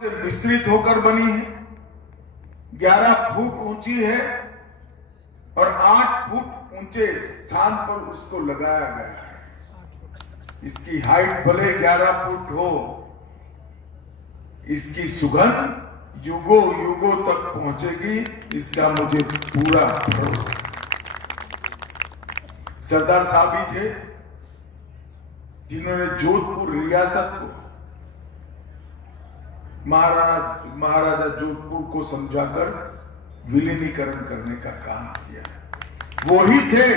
से मिश्रित होकर बनी है, 11 फुट ऊंची है और 8 फुट ऊंचे स्थान पर उसको लगाया गया है। इसकी हाइट भले 11 फुट हो, इसकी सुगंध युगों युगों तक पहुंचेगी, इसका मुझे पूरा भरोसा। सरदार साहब ही थे जिन्होंने जोधपुर रियासत को महाराजा जोधपुर को समझाकर विलीनीकरण करने का काम किया। वो ही थे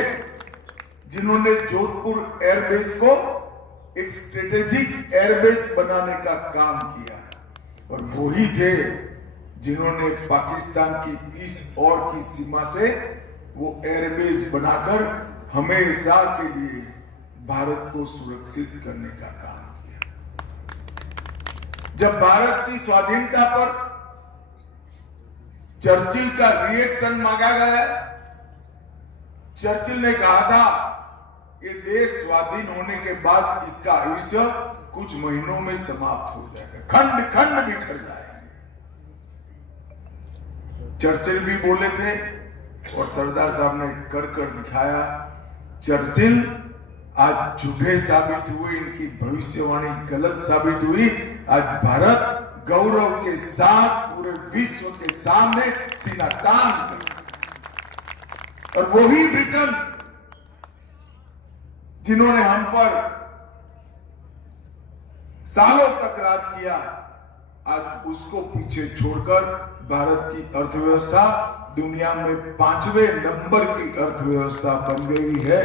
जिन्होंने जोधपुर एयरबेस को एक स्ट्रेटेजिक एयरबेस बनाने का काम किया और वो ही थे जिन्होंने पाकिस्तान की इस और की सीमा से वो एयरबेस बनाकर हमेशा के लिए भारत को सुरक्षित करने का काम किया। जब भारत की स्वाधीनता पर चर्चिल का रिएक्शन मांगा गया, चर्चिल ने कहा था ये देश स्वाधीन होने के बाद इसका आयुष्य कुछ महीनों में समाप्त हो जाएगा, खंड खंड बिखर जाएंगे। चर्चिल भी बोले थे और सरदार साहब ने कर कर दिखाया। चर्चिल आज झूठे साबित हुए, इनकी भविष्यवाणी गलत साबित हुई। आज भारत गौरव के साथ पूरे विश्व के सामने सीना तान कर, और वही ब्रिटेन जिन्होंने हम पर सालों तक राज किया, आज उसको पीछे छोड़कर भारत की अर्थव्यवस्था दुनिया में 5वें नंबर की अर्थव्यवस्था बन गई है।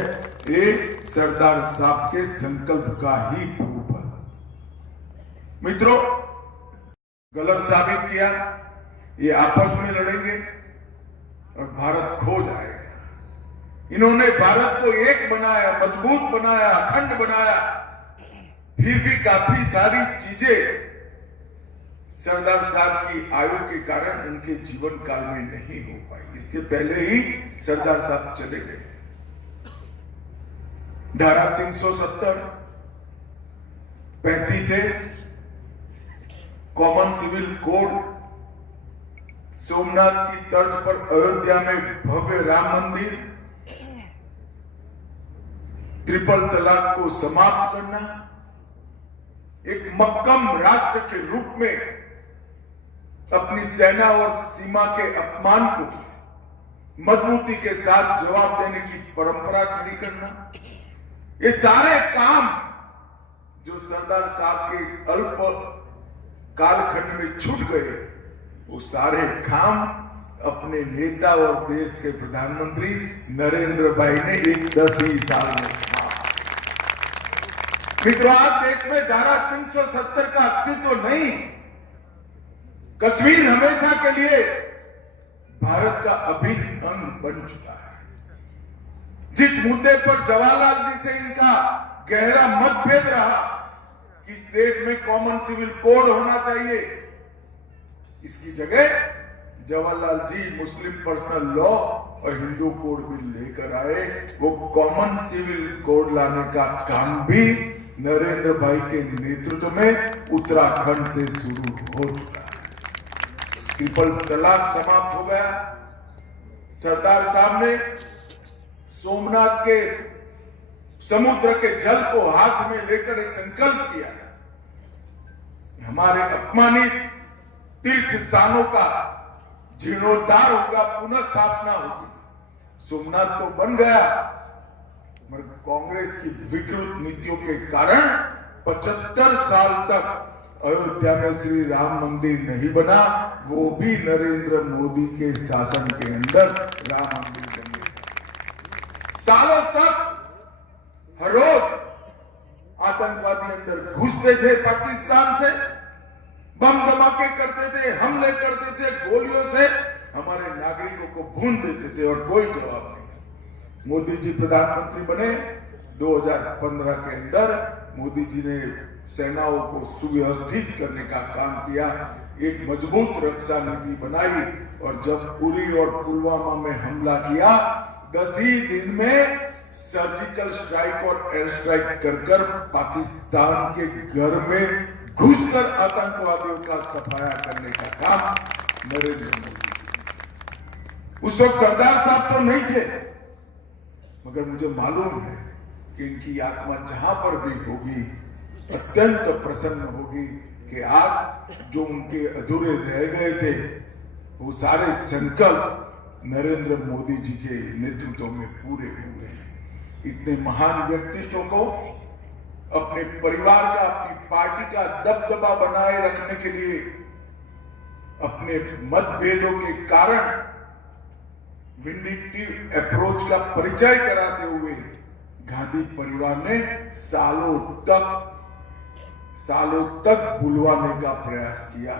एक सरदार साहब के संकल्प का ही प्रूफ है। मित्रों, गलत साबित किया, ये आपस में लड़ेंगे और भारत खो जाएगा। इन्होंने भारत को एक बनाया, मजबूत बनाया, अखंड बनाया, फिर भी काफी सारी चीजें सरदार साहब की आयु के कारण उनके जीवन काल में नहीं हो पाई। इसके पहले ही सरदार साहब चले गए। धारा 370 35 से कॉमन सिविल कोड, सोमनाथ की तर्ज पर अयोध्या में भव्य राम मंदिर, ट्रिपल तलाक को समाप्त करना, एक मक्कम राष्ट्र के रूप में अपनी सेना और सीमा के अपमान को मजबूती के साथ जवाब देने की परंपरा खड़ी करना, ये सारे काम जो सरदार साहब के अल्प कालखंड में छूट गए, वो सारे काम अपने नेता और देश के प्रधानमंत्री नरेंद्र भाई ने एक 10 ही साल में समाप्त। मित्रों, आज देश में धारा 370 का अस्तित्व नहीं। कश्मीर हमेशा के लिए भारत का अभिन्न अंग बन चुका है। जिस मुद्दे पर जवाहरलाल जी से इनका गहरा मतभेद रहा कि इस देश में कॉमन सिविल कोड होना चाहिए, इसकी जगह जवाहरलाल जी मुस्लिम पर्सनल लॉ और हिंदू कोड बिल लेकर आए। वो कॉमन सिविल कोड लाने का काम भी नरेंद्र भाई के नेतृत्व में उत्तराखंड से शुरू हो चुका है। ट्रिपल तलाक समाप्त हो गया। सरदार साहब ने सोमनाथ के समुद्र के जल को हाथ में लेकर एक संकल्प किया, हमारे अपमानित तीर्थ स्थानों का जीर्णोद्धार होगा, पुनः स्थापना होगी। सोमनाथ तो बन गया, मगर कांग्रेस की विकृत नीतियों के कारण 75 साल तक अयोध्या में श्री राम मंदिर नहीं बना। वो भी नरेंद्र मोदी के शासन के अंदर राम मंदिर बन गया। सालों तक हर रोज आतंकवादी अंदर घुसते थे, पाकिस्तान से बम धमाके करते थे, हमले करते थे, गोलियों से हमारे नागरिकों को भून देते थे और कोई जवाब नहीं। मोदी जी प्रधानमंत्री बने 2015 के अंदर, मोदी जी ने सेनाओं को सुव्यवस्थित करने का काम किया, एक मजबूत रक्षा नीति बनाई, और जब उरी और पुलवामा में हमला किया, 10 ही दिन में सर्जिकल स्ट्राइक और एयर स्ट्राइक कर पाकिस्तान के घर में घुसकर आतंकवादियों का सफाया करने का काम नरेंद्र मोदी। उस वक्त सरदार साहब तो नहीं थे, मगर मुझे मालूम है कि इनकी आत्मा जहां पर भी होगी अत्यंत प्रसन्न होगी कि आज जो उनके अधूरे रह गए थे वो सारे संकल्प नरेंद्र मोदी जी के नेतृत्व में पूरे हुए हैं। इतने महान व्यक्तित्व को अपने परिवार का, अपनी पार्टी का दबदबा बनाए रखने के लिए अपने मतभेदों के कारण विंडिक्टिव अप्रोच का परिचय कराते हुए गांधी परिवार ने सालों तक बुलवाने का प्रयास किया,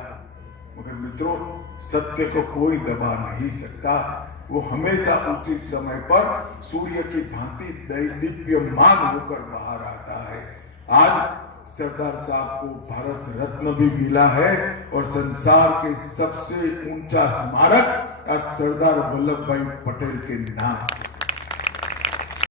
मगर मित्रों सत्य को कोई दबा नहीं सकता। वो हमेशा उचित समय पर सूर्य की भांति दीप्यमान होकर बाहर आता है। आज सरदार साहब को भारत रत्न भी मिला है और संसार के सबसे ऊंचा स्मारक आज सरदार वल्लभ भाई पटेल के नाम